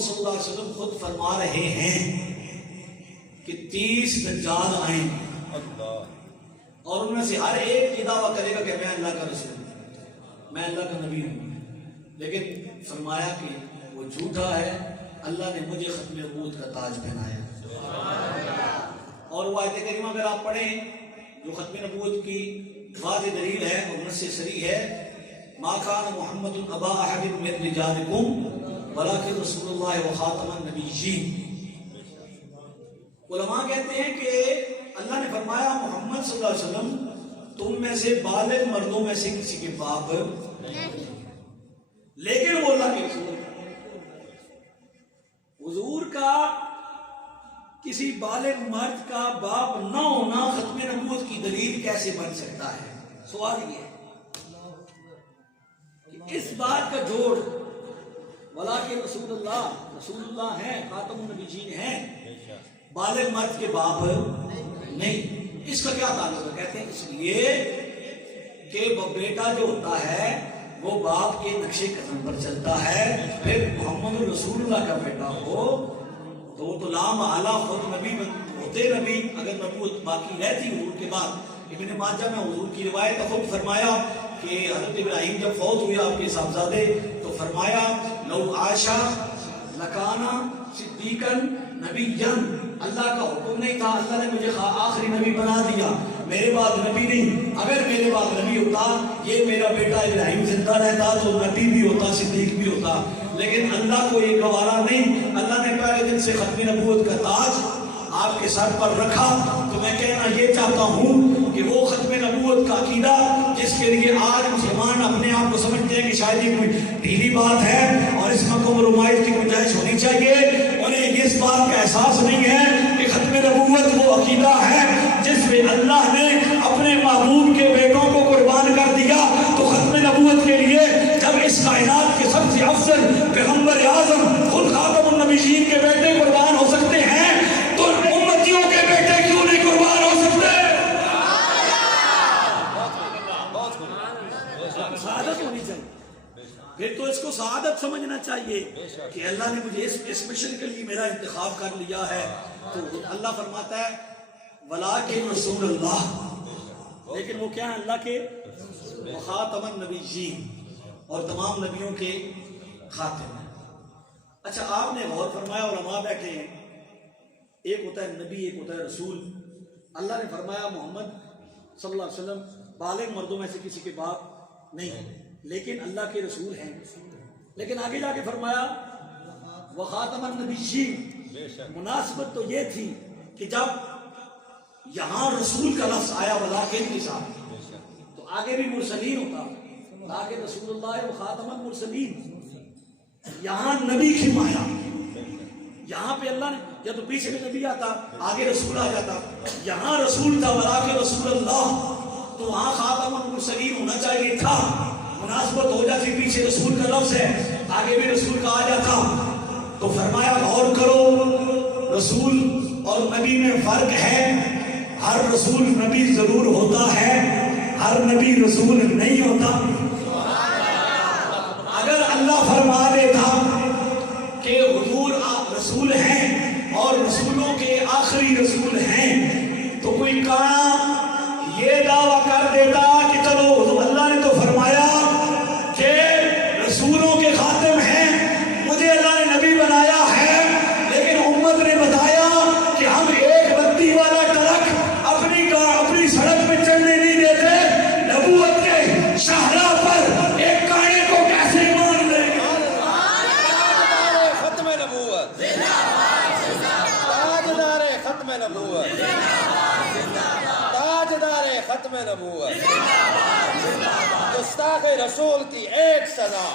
صلی اللہ علیہ وسلم خود فرما رہے ہیں کہ 30 دجال آئیں اور ان میں سے ہر ایک یہ دعویٰ کرے گا کہ میں اللہ کا رسول ہوں، میں اللہ کا نبی ہوں، لیکن فرمایا کہ وہ جھوٹا ہے، اللہ نے مجھے ختم نبوت کا تاج پہنایا۔ اور وہ آیت کریمہ اگر آپ پڑھیں جو ختم نبوت کی واضح دلیل ہے اور نص صریح ہے، ما کان محمد ابا احد من رجالکم ولکن رسول اللہ وخاتم النبیین۔ علماء کہتے ہیں کہ اللہ نے فرمایا محمد صلی اللہ علیہ وسلم تم میں سے بالغ مردوں میں سے کسی کے باپ لیکن وہ اللہ کے رسول۔ حضور کا کسی بالغ مرد کا باپ نہ ہونا ختم نبوت کی دلیل کیسے بن سکتا ہے؟ سوال یہ ہے کہ اس بات کا جوڑ ولیکن رسول اللہ ہیں، خاتم النبیین ہیں، بالغ مرد کے باپ نہیں، اس کا کیا تعلق ہے؟ کہتے ہیں اس لیے کہ بیٹا جو ہوتا ہے وہ باپ کے نقش قدم پر چلتا ہے، پھر محمد رسول اللہ کا بیٹا ہو تو وہ تو لام اعلیٰ خود نبی ہوتے، نبی اگر نبوت باقی رہتی حضور کے بعد۔ ابن ماجہ میں حضور کی روایت خود فرمایا کہ حضرت ابراہیم جب فوت ہوئے آپ کے صاحبزادے تو فرمایا لو عاشا لکانا صدیقا نبیا، اللہ کا حکم نہیں تھا، اللہ نے مجھے آخری نبی بنا دیا، میرے بعد نبی نہیں، اگر میرے بعد نبی ہوتا یہ میرا بیٹا ابراہیم زندہ رہتا تو نبی بھی ہوتا، صدیق بھی ہوتا، لیکن اللہ کو یہ گوارا نہیں، اللہ نے پہلے دن سے ختم نبوت کا تاج آپ کے سر پر رکھا۔ تو میں کہنا یہ چاہتا ہوں کہ وہ ختم نبوت کا عقیدہ جس کے لیے آج مسلمان اپنے آپ کو سمجھتے ہیں کہ شاید یہ کوئی ڈھیلی بات ہے اور اس میں کمپرومائز کی گنجائش ہونی چاہیے، انہیں اس بات کا احساس نہیں ہے کہ ختم نبوت وہ عقیدہ ہے جس میں اللہ نے اپنے محبوب کے بیٹوں کو قربان کر دیا۔ تو ختم نبوت کے لیے جب اس کائنات کے سب سے افضل پیغمبر اعظم خود خاتم النبیین کے بیٹے قربان ہو سکتے ہیں تو امتیوں کے بیٹے کیوں نہیں قربان ہو سکتے؟ سعادت ہونی چاہیے، پھر تو اس کو سعادت سمجھنا چاہیے کہ اللہ نے مجھے اس مشن کے لیے میرا انتخاب کر لیا ہے۔ تو اللہ فرماتا ہے ولیکن رسول اللہ، لیکن وہ کیا ہے؟ اللہ کے خاتم النبیین، اور تمام نبیوں کے خاتم ہیں۔ اچھا آپ نے غور فرمایا، علماء بیٹھے ہیں، ایک ہوتا ہے نبی ایک ہوتا ہے رسول۔ اللہ نے فرمایا محمد صلی اللہ علیہ وسلم بالغ مردوں میں سے کسی کے باپ نہیں لیکن اللہ کے رسول ہیں، لیکن آگے جا کے فرمایا وخاتم النبیین۔ مناسبت تو یہ تھی کہ جب یہاں رسول کا لفظ آیا ولیکن کے ساتھ تو آگے بھی مرسلین ہوتا، آگے رسول اللہ وخاتم المرسلین، یہاں نبی کیوں آیا؟ یہاں پہ اللہ نے یا تو پیچھے میں نبی آتا آگے رسول آ جاتا، یہاں رسول تھا ولیکن رسول اللہ، تو وہاں خاتم المرسلین ہونا چاہیے تھا، مناسبت ہو جاتی، پیچھے رسول کا لفظ ہے آگے بھی رسول کا آ جاتا۔ تو فرمایا غور کرو رسول اور نبی میں فرق ہے، ہر رسول نبی ضرور ہوتا ہے، ہر نبی رسول نہیں ہوتا۔ اگر اللہ فرما دیتا کہ حضور رسول ہیں اور رسولوں کے آخری رسول ہیں تو کوئی کہاں یہ دعویٰ کر دیتا کہ چلو اللہ نے تو فرمایا کہ رسولوں کے خاتم ہیں، مجھے اللہ نے نبی بنایا ہے، لیکن امت نے بتایا کہ ہم ایک بتی والا ٹرک اپنی سڑک پہ چڑھنے نہیں دیتے، نبوت کے شاہراہ پر ایک کانے کو کیسے مان لیں گے؟ ختم نبوت، تاجدار ختم نبوت، تاجدار ختم نبوت، گستاخ رسول کی ایک سزا۔